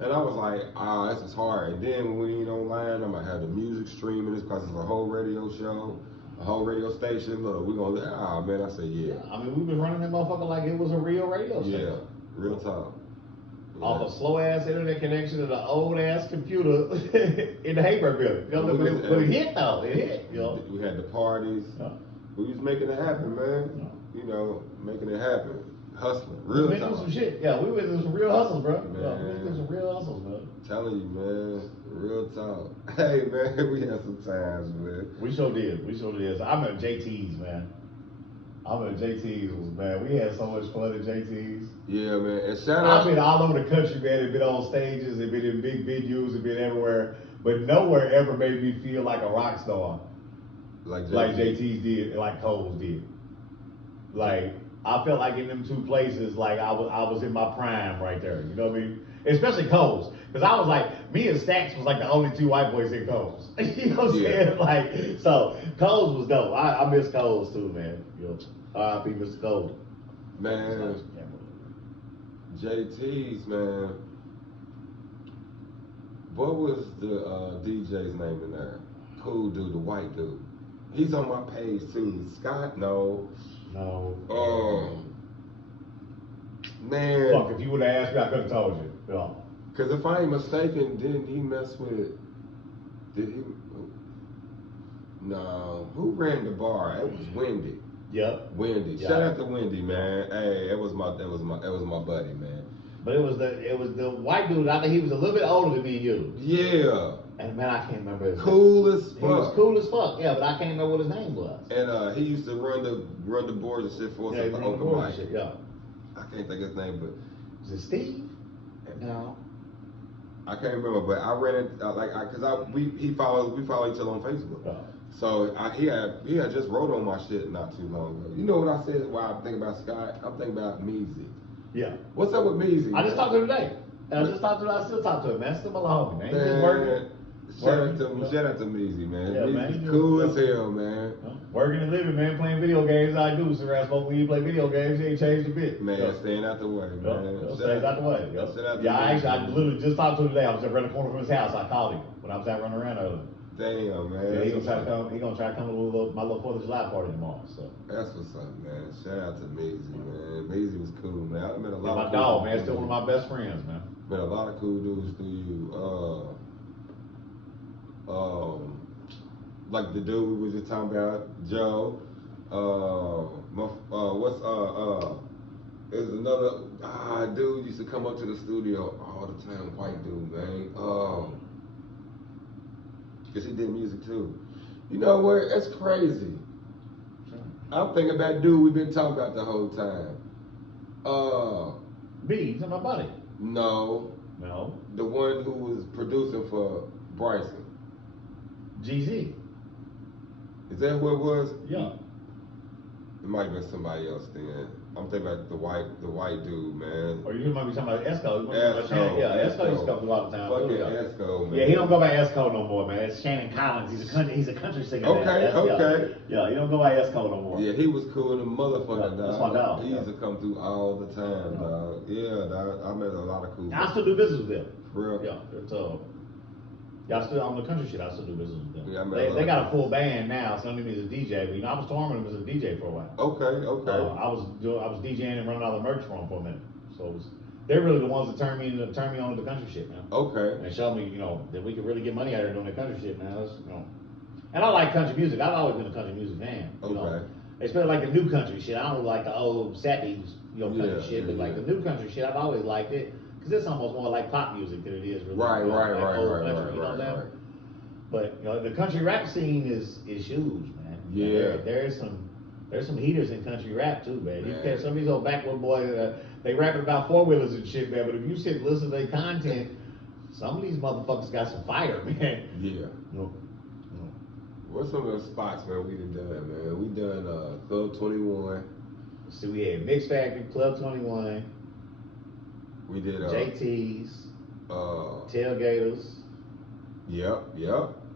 And I was like, this is hard. And then when we ain't online, I'm gonna have the music streaming this because it's a whole radio show, a whole radio station. Look, we're gonna, man, I said, yeah. I mean, we was running that motherfucker like it was a real radio station. Yeah, real talk. Off a slow ass internet connection and an old ass computer in the Hayberg building. You know, but it hit though. It hit. You know. We had the parties. Yeah. We was making it happen, man. Yeah. You know, making it happen. Hustling. Real we talk. Some shit. Yeah, we went through some real hustles, bro. Man. Yeah, we went through some real hustles, man. Telling you, man. Real talk. Hey, man, we had some times, man. We sure did. So I remember JT's, man. Man. We had so much fun at JT's. Yeah, man. And shout out. I've been all over the country, man. And been on stages, and been in big venues, and been everywhere. But nowhere ever made me feel like a rock star. Like JT's did, like Cole's did. Like, I felt like in them two places, like I was in my prime right there. You know what I mean? Especially Cole's. Because I was like, me and Stacks was like the only two white boys in Cole's. You know what I'm saying? Like, so Cole's was dope. I miss Cole's too, man. You know, R.I.P. Mr. Cole. Man, JT's, man. What was the DJ's name in there? Cool dude, the white dude. He's on my page too. Scott? No. Man. Fuck, if you would have asked me, I could have told you. Yeah. Because if I ain't mistaken, didn't he mess with, no, who ran the bar? It was Wendy. Yep. Wendy. Yeah. Shout out to Wendy, man. Hey, it was my buddy, man. But it was the white dude. I think he was a little bit older than me and you. Yeah. And man, I can't remember his cool name. As fuck. He was cool as fuck. Yeah, but I can't remember what his name was. And he used to run the boards and shit for us at the open mic. Shit, yeah. I can't think of his name, but was it Steve? No. I can't remember, but I ran it we follow each other on Facebook. Yeah. So he had just wrote on my shit not too long ago. You know what I said? Why I'm thinking about Scott? I'm thinking about Meezy. Yeah. What's up with Meezy? I just talked to him today. I still talk to him, man. Still my homie, man. He's just working. Shout out to Meezy, man. Yeah, Meezy's man, cool as hell, man. Working and living, man. Playing video games. I do. So I smoke when you play video games. You ain't changed a bit. Man, staying out the way, man. Stays out the way. I literally just talked to him today. I was just around the corner from his house. I called him when I was out running around earlier. Damn, man. Yeah, he gonna try to come to my little 4th of July party tomorrow. So that's what's up, man. Shout out to Meezy, man. Meezy was cool, man. I met a lot of my dog, man. Still one of my best friends, man. Met a lot of cool dudes through you. Like the dude we was just talking about, Joe. There's another dude used to come up to the studio all the time, white dude, man. Cause he did music too. You know what? It's crazy. I'm thinking about dude we've been talking about the whole time. B, he's my buddy. No. The one who was producing for Bryson. GZ. Is that who it was? Yeah. It might have been somebody else then. I'm thinking about the white dude, man. Or you might be talking about Esco. Esco. Yeah, Esco used to come through all the time. Fucking Esco, man. Yeah, he don't go by Esco no more, man. It's Shannon Collins. He's a country singer. Okay. Yeah, he don't go by Esco no more. Yeah, he was cool in the motherfucker, That's my dog. He used to come through all the time, dog. Yeah, dog. I met a lot of cool. I still do business with them. For real? Yeah, it's y'all still on the country shit. I still do business with them. Yeah, they got a full band now, so I mean, he's a DJ. But I was touring him as a DJ for a while. Okay. I was DJing and running all the merch for him for a minute. So they're really the ones that turned me on to the country shit, man. Okay. And showed me, that we could really get money out of doing the country shit, man. And I like country music. I've always been a country music fan. Okay. Especially like the new country shit. I don't like the old sappy, country shit, but like the new country shit, I've always liked it. because it's almost more like pop music than it is really. Right. You know what I'm saying? But you know, the country rap scene is huge, man. Yeah. There's some heaters in country rap too, man. You catch some of these old backwood boys, they rapping about 4-wheelers and shit, man. But if you sit and listen to their content, some of these motherfuckers got some fire, man. Yeah. What's some of the spots, man, we done, man? We done Club 21. So we had Mix Factory, Club 21. We did JT's, Tailgaters. Yep.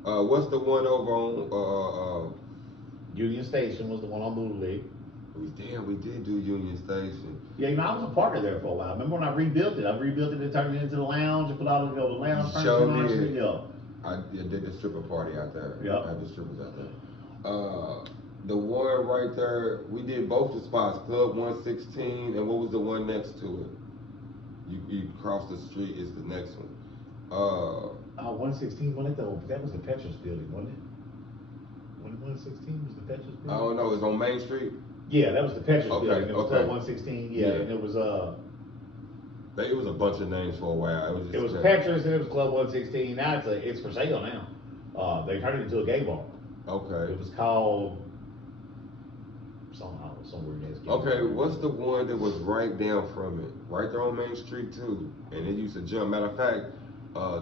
What's the one over on Union Station was the one on Bootleg. We did do Union Station. Yeah, you know, I was a partner there for a while. Remember when I rebuilt it? And turned it into the lounge and put all the lounge furniture on the street. Yeah. I did the stripper party out there. Yep. I had the strippers out there. The one right there, we did both the spots, Club 116, and what was the one next to it? You cross the street is the next one. 116, that was the Petrus building, wasn't it? 116 was the Petrus building? I don't know, it's on Main Street? Yeah, that was the Petrus building. It was okay. Club 116, yeah, and it was It was a bunch of names for a while. It was Petrus and it was Club 116. Now it's for sale now. They turned it into a gay bar. Okay. It was called some weird ass. Okay, what's the one that was right down from it? Right there on Main Street too. And it used to jump. Matter of fact,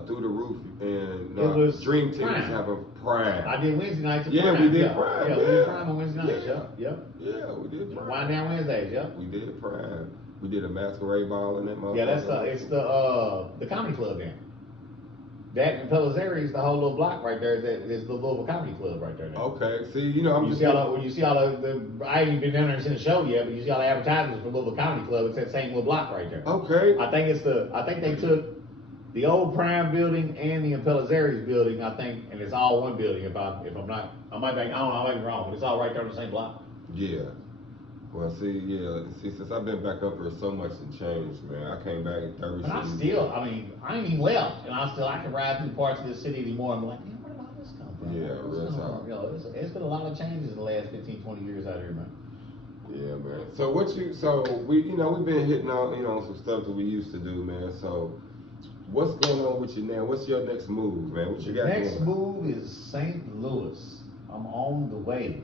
through the roof and it was Dream Team was Prime. having Prime. I did Wednesday nights. Yeah, Prime. we did Prime. Yeah, we did Prime on Wednesday nights. Yeah. Yep. Yeah, we did Prime. Wind down Wednesdays. Yep. We did Prime. We did a masquerade ball in that motherfucker. Yeah, it's the comedy club there. That and Pelizeri is the whole little block right there. That is the Louisville Comedy Club right there. Now. Okay, see, you know, when you see all the I ain't even been down there and seen the show yet, but you see all the advertisements for Louisville Comedy Club. It's that same little block right there. Okay. I think they took the old Prime building and the Pelizeri's building. I think, and it's all one building. If I'm not, I might be wrong, but it's all right there on the same block. Yeah. Well, see, since I've been back up here, so much has changed, man. I came back in 30 And I ain't even left, and I can ride through parts of this city anymore. I'm like, man, where did all this come from? Yeah, real talk. You know, it's been a lot of changes in the last 15, 20 years out here, man. Yeah, man. So we've been hitting on, some stuff that we used to do, man. So what's going on with you now? What's your next move, man? What you got Next going? move is St. Louis. I'm on the way.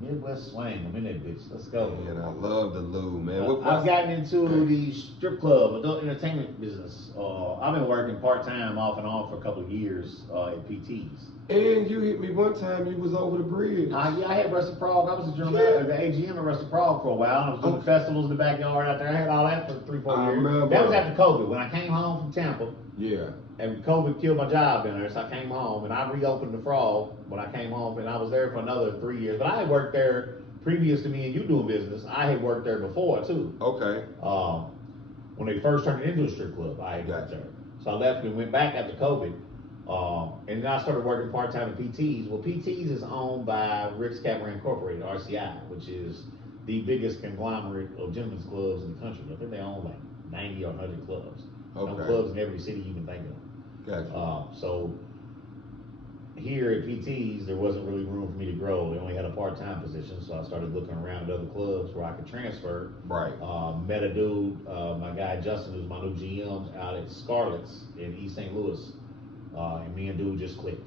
Midwest swing. I'm in that bitch. Let's go. Man, I love the Lou, man. I've gotten into the strip club, adult entertainment business. I've been working part-time off and on for a couple of years at PTs. And you hit me one time, you was over the bridge. Yeah, I had Rusty Prague. I was the general manager, the AGM at Rusty Prague for a while. I was doing festivals in the backyard out there. I had all that for 3-4 years. Remember. That was after COVID. When I came home from Tampa, Yeah. and COVID killed my job down there, so I came home and I reopened the Frog when I came home, and I was there for another 3 years. But I had worked there previous to me and you doing business. I had worked there before too. Okay. When they first turned it into a strip club, I had worked there. So I left and went back after COVID. And then I started working part-time at PTs. Well, PTs is owned by Rick's Cabaret Incorporated, RCI, which is the biggest conglomerate of gentlemen's clubs in the country. I think they own like 90 or 100 clubs. Okay. No clubs in every city you can think of. Gotcha. So here at PTs, there wasn't really room for me to grow. They only had a part-time position, so I started looking around at other clubs where I could transfer. Right. Met a dude, my guy Justin, who's my new GM out at Scarlett's in East St. Louis, and me and dude just clicked.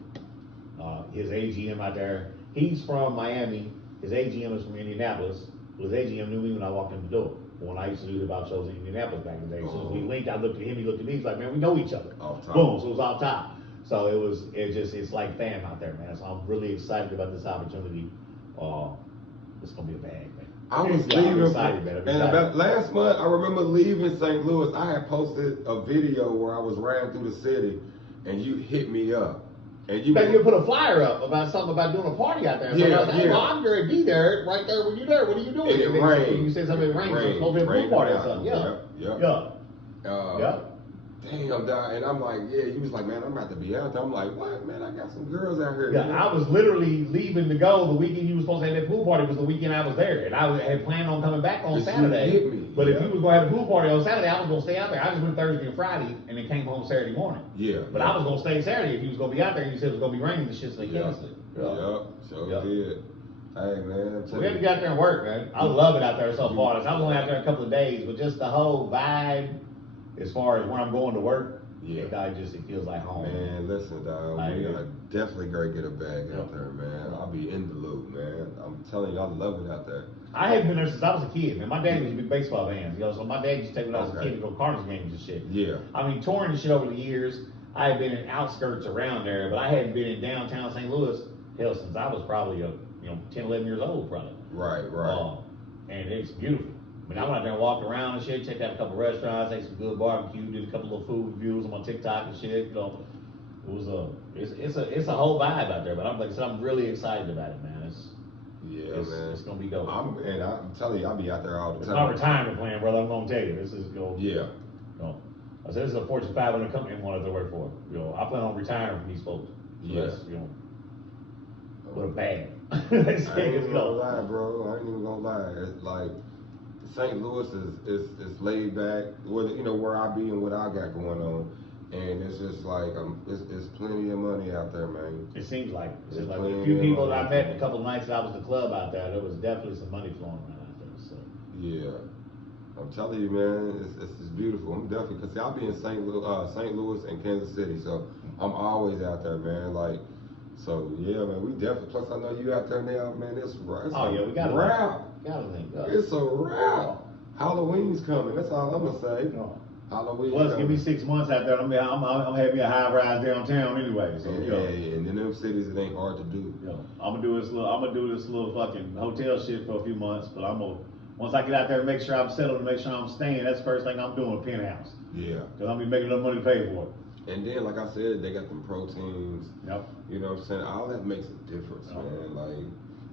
His AGM out there, he's from Miami. His AGM is from Indianapolis. His AGM knew me when I walked in the door. When I used to do about shows in Indianapolis back in the day. So we linked, I looked at him, he looked at me, he's like, man, we know each other. Off top. Boom, so it was off top. So it's like fam out there, man. So I'm really excited about this opportunity. It's gonna be a bag, man. I was leaving, excited, man. and about last month, I remember leaving St. Louis. I had posted a video where I was riding through the city, and you hit me up. And you put a flyer up about something about doing a party out there. So I was like, hey, well, I'm going to be there, right there when you're there. What are you doing? And it rained. You said something, it rained. So it's supposed to be a pool party or something. Yeah. Damn, dog. And I'm like, yeah, you was like, man, I'm about to be out there. I'm like, what, man? I got some girls out here. Yeah, I was literally leaving to go. The weekend you was supposed to have that pool party was the weekend I was there. And I had planned on coming back on Saturday. Hit me. But if you was going to have a pool party on Saturday, I was going to stay out there. I just went Thursday and Friday and then came home Saturday morning. Yeah. But I was going to stay Saturday if you was going to be out there and you said it was going to be raining and shit, so they canceled it. Sure did. Hey, man. We have to get out there and work, man. I love it out there so far. I was only out there a couple of days, but just the whole vibe, as far as where I'm going to work, Yeah. it feels like home. Man, listen, dog. Like, We are definitely gonna get a bag out there, man. I'll be in the loop, man. I'm telling you, I love it out there. I haven't been there since I was a kid, man. My dad was a big baseball fan, so my dad used to take me when I was a kid to go to Cardinals games and shit. Yeah. I mean, touring and shit over the years, I had been in outskirts around there, but I hadn't been in downtown St. Louis, hell, since I was probably 10, 11 years old, probably. Right. And it's beautiful. I mean, I went out there and walked around and shit, checked out a couple restaurants, ate some good barbecue, did a couple of food reviews on my TikTok and shit. It was it's a whole vibe out there. But like I said, I'm really excited about it, man. Man. It's gonna be dope. I'm telling you, I'll be out there all the It's time. my retirement plan, brother. I'm gonna tell you, this is Yeah. I said this is a Fortune 500 company I wanted to work for. I plan on retiring from these folks. Yes. With a bag. I ain't even gonna lie, bro. I ain't even gonna lie. It's like St. Louis is laid back. Where I be and what I got going on, and it's just like it's plenty of money out there, man. It seems like There's a plenty few of people money that I out met there. a couple of nights that I was at the club out there. There was definitely some money flowing around out there. So Yeah. I'm telling you, man, it's beautiful. I'm definitely, because I'll be in St. Louis and Kansas City, so I'm always out there, man. Like, so yeah, man, we definitely. Plus, I know you out there now, man. It's we got a wrap. It's a wrap. Halloween's coming. That's all I'm gonna say. Halloween's Plus, coming. give me 6 months out there. I'm having a high rise downtown anyway. So Yeah, and in them cities, it ain't hard to do. I'm gonna do this little fucking hotel shit for a few months, but once I get out there and make sure I'm settled and make sure I'm staying, that's the first thing I'm doing, a penthouse. Yeah. Because I'm be making enough money to pay for it. And then, like I said, they got them proteins. Yep. You know what I'm saying? All that makes a difference, man. Like,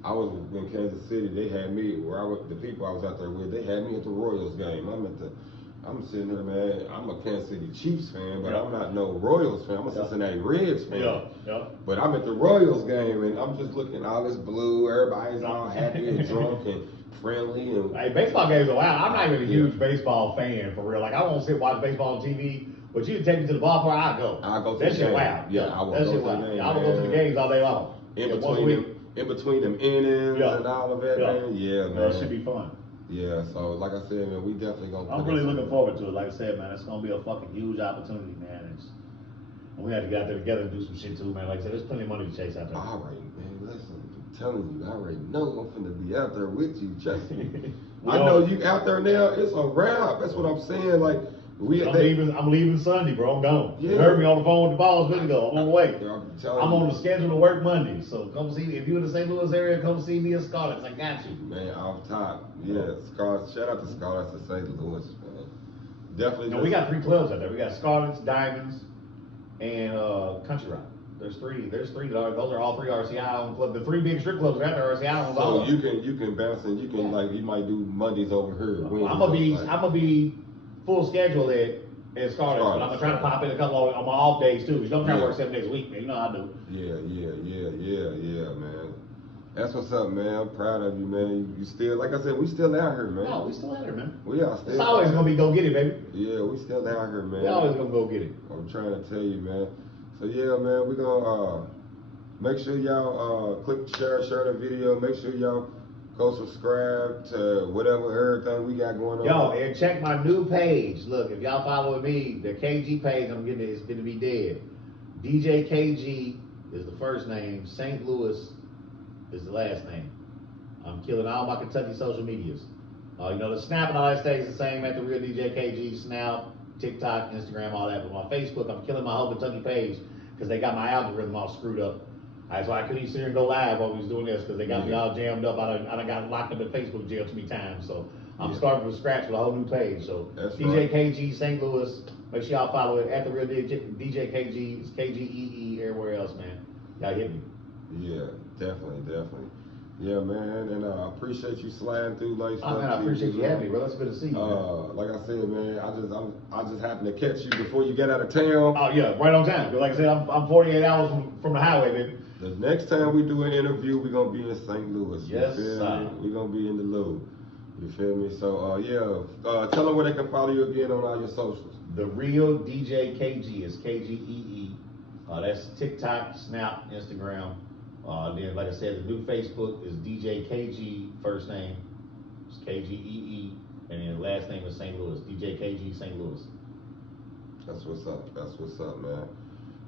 I was in Kansas City. They had me the people I was out there with. They had me at the Royals game. I'm sitting there, man. I'm a Kansas City Chiefs fan, but I'm not no Royals fan. I'm a Cincinnati Reds fan. But I'm at the Royals game, and I'm just looking all this blue. Everybody's all happy and drunk and friendly. And hey, baseball games are wild. I'm not even a huge baseball fan for real. Like, I won't sit and watch baseball on TV. But you take me to the ballpark, I'll go. That shit wild. Yeah, I will go to the game. I will go to the games all day long. In between them innings and all of that, man. Yeah, man. That should be fun. Yeah, so like I said, man, we definitely gonna. I'm really looking forward to it. Like I said, man, it's gonna be a fucking huge opportunity, man. And we have to get out there together and do some shit too, man. Like I said, there's plenty of money to chase out there. All right, man. Listen, I'm telling you, I already know I'm finna be out there with you, Justin. I know you out there now. It's a wrap. That's what I'm saying. Like. I'm leaving Sunday, bro. I'm gone. Yeah. You heard me on the phone with the balls. Good to go. I'm on the way. I'm on the schedule to work Monday, so come see me. If you're in the St. Louis area, come see me at Scarlett's. I got you. Man, off top. Yeah, Scarlett's. Shout out to Scarlett's in St. Louis, man. Definitely. No, we got 3 clubs out there. We got Scarlett's, Diamonds, and Country Rock. There's three. Those are all 3 RCI owned clubs. The 3 big strip clubs are out there. RCI owned. So you can bounce and you can you might do Mondays over here. I'm gonna be full schedule at Scarlett's, but I'm gonna try to pop in a couple on my off days too. I'm trying to work 7 days a week, man. You know how I do. Yeah, man. That's what's up, man. I'm proud of you, man. You still, like I said, we still out here, man. No, we still out here, man. We are still. It's always gonna be go get it, baby. Yeah, we still out here, man. We always gonna go get it. I'm trying to tell you, man. So yeah, man, we gonna make sure y'all share the video. Make sure y'all go subscribe to whatever everything we got going on. Yo, and check my new page. Look, if y'all follow me, the KGee page, it's gonna be dead. DJ KGee is the first name. St. Louis is the last name. I'm killing all my Kentucky social medias. The Snap and all that stays the same at the real DJ KGee. Snap, TikTok, Instagram, all that. But my Facebook, I'm killing my whole Kentucky page because they got my algorithm all screwed up. That's why I couldn't even sit here and go live while we was doing this because they got me all jammed up. I done got locked up in Facebook jail too many times. So I'm starting from scratch with a whole new page. So That's DJ KGee, St. Louis. Make sure y'all follow it at the real DJ KGee. It's KGEE everywhere else, man. Y'all hit me. Yeah, definitely. Yeah, man, and I appreciate you sliding through like. I appreciate you having me, bro. It's good to see you. Like I said, man, I just happened to catch you before you get out of town. Oh yeah, right on time. Like I said, I'm 48 hours from the highway, baby. The next time we do an interview, we're gonna be in St. Louis. Yes, sir. We're gonna be in the Louvre. You feel me? So tell them where they can follow you again on all your socials. The real DJ KGee is KGEE. That's TikTok, Snap, Instagram. Then, like I said, the new Facebook is DJ KGee, first name, it's KGEE, and then the last name is St. Louis, DJ KGee St. Louis. That's what's up. That's what's up, man.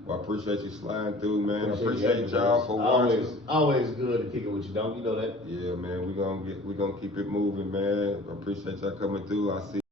Well, I appreciate you sliding through, man. Appreciate you, y'all for watching. Always good to kick it with you, dog. You know that. Yeah, man. We gonna keep it moving, man. I appreciate y'all coming through. I see.